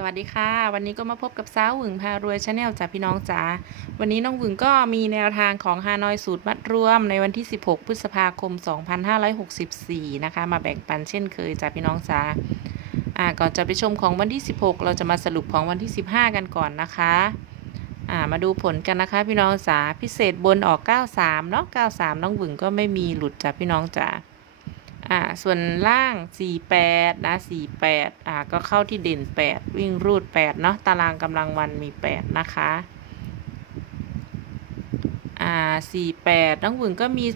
สวัสดีค่ะ วันนี้ก็มาพบกับสาวหวึงพารวยชาแนลจ้ะพี่น้องจ๋าวันนี้น้องหวึงก็มีแนวทางของฮานอยสูตรมัดรวมในวันที่ 16 พฤษภาคม 2564 นะคะ มาแบ่งปันเช่นเคยจ้ะพี่น้องจ๋าอ่าก่อนจะไปชมของวันที่ 16 เราจะมาสรุปของวันที่ 15 กันก่อนนะคะอ่ามาดูผลกันนะคะพี่น้องจ๋าพิเศษบนออก 93 เนาะ93 น้องหวึงก็ไม่มีหลุดจ้ะพี่น้องจ๋า อ่าส่วนล่าง 48 นะ 48 อ่าก็เข้าที่เด่น 8 วิ่งรูด 8 เนาะตารางกำลังวันมี 8 นะคะอ่า48 น้องหวึงก็มี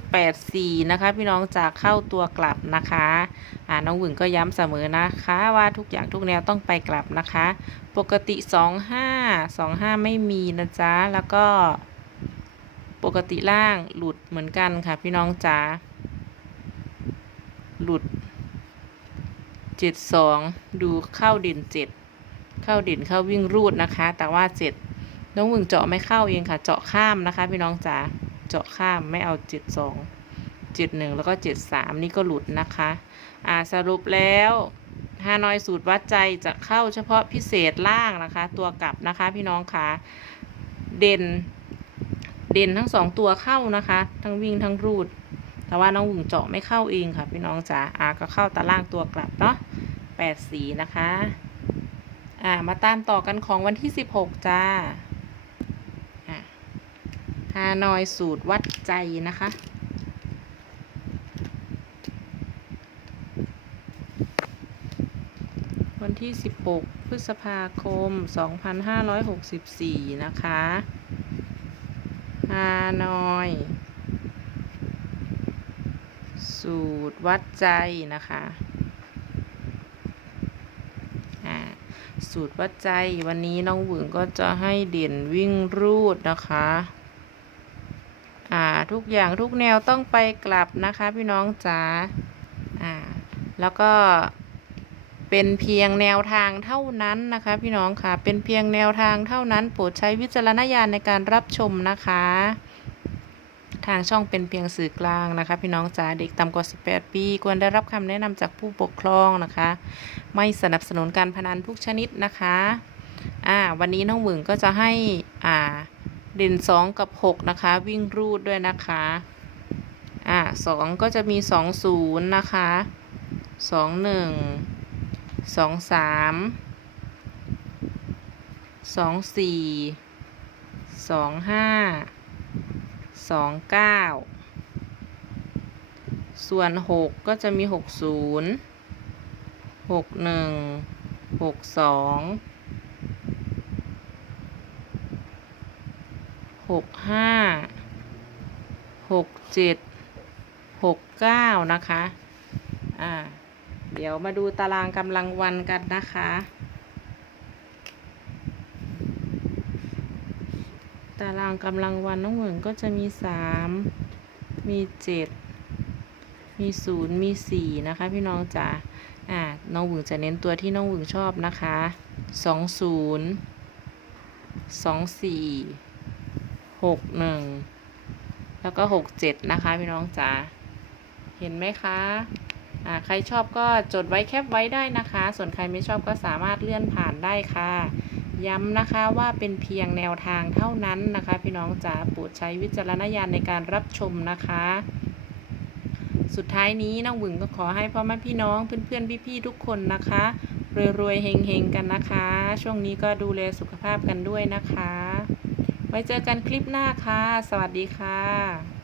84 นะคะ พี่น้องจาเข้าตัวกลับนะคะอ่าน้องหวึงก็ย้ำเสมอนะคะว่าทุกอย่างทุกแนวต้องไปกลับนะคะ ปกติ 25 25 ไม่มีนะจ๊ะ แล้วก็ปกติล่างหลุดเหมือนกันค่ะพี่น้องจ๋า หลุดเจ็ดสองดูเข้าเด่นเจ็ดเข้าเด่นเข้าวิ่งรูดนะคะ แต่ว่าเจ็ดน้องมึงเจาะไม่เข้าเองค่ะ เจาะข้ามนะคะ พี่น้องจ๋าเจาะข้ามไม่เอาเจ็ดสองเจ็ดหนึ่งแล้วก็เจ็ดสามนี่ก็หลุดนะคะอ่าสรุปแล้วฮานอยสูตรวัดใจจะเข้าเฉพาะพิเศษล่างนะคะ ตัวกลับนะคะพี่น้องค่ะเด่น เด่นทั้งสองตัวเข้านะคะ ทั้งวิ่งทั้งรูด แต่ว่าน้องหวึงเจาะไม่เข้าเองค่ะพี่น้องจ๋าอ่าก็เข้าตารางตัวกลับเนาะแปดสีนะคะอ่ามาตามต่อกันของวันที่สิบหกจ้าอ่าฮานอยสูตรวัดใจนะคะวันที่ 16 พฤษภาคม 2564 นะคะฮานอย สูตรวัดใจนะคะอ่าสูตรวัดใจวันนี้น้องหวึงก็จะให้เด่นวิ่งรูดนะคะอ่าทุกอย่างทุกแนวต้องไปกลับนะคะพี่น้องจ๋าอ่าแล้วก็เป็นเพียงแนวทางเท่านั้นนะคะพี่น้องค่ะเป็นเพียงแนวทางเท่านั้นโปรดใช้วิจารณญาณในการรับชมนะคะ ทางช่องเป็นเพียงสื่อกลางนะคะ พี่น้องจ๋าเด็กต่ำกว่า 18 ปีควรได้รับคำแนะนำจากผู้ปกครองนะคะ ไม่สนับสนุนการพนันทุกชนิดนะคะอ่าวันนี้น้องหวึงก็จะให้อ่าเด่น2 กับ 6 นะคะ วิ่งรูดด้วยนะคะอ่าสองก็จะมี 2 0 นะคะ 2 1 2 3 2 4 2 5 สองเก้าส่วนหกก็จะมีหกศูนย์หกหนึ่งหกสองหกห้าหกเจ็ดหกเก้านะคะ อ่า เดี๋ยวมาดูตารางกำลังวันกันนะคะ ตารางกำลังวันน้องเหมือนก็จะมีสามมีเจ็ดมีศูนย์มีสี่นะคะพี่น้องจ๋าอ่าน้องหวึงจะเน้นตัวที่น้องหวึงชอบนะคะสองศูนย์สองสี่หกหนึ่งแล้วก็หกเจ็ดนะคะพี่น้องจ๋าเห็นไหมคะอ่าใครชอบก็จดไว้แคปไว้ได้นะคะ ส่วนใครไม่ชอบก็สามารถเลื่อนผ่านได้ค่ะ ย้ำนะคะว่าเป็นเพียงแนวทางเท่านั้นนะคะ พี่น้องจ๋าโปรดใช้วิจารณญาณในการรับชมนะคะ สุดท้ายนี้น้องหวึงก็ขอให้พ่อแม่พี่น้องเพื่อนๆพี่ๆทุกคนนะคะรวยๆเฮงๆกันนะคะ ช่วงนี้ก็ดูแลสุขภาพกันด้วยนะคะ ไว้เจอกันคลิปหน้าค่ะ สวัสดีค่ะ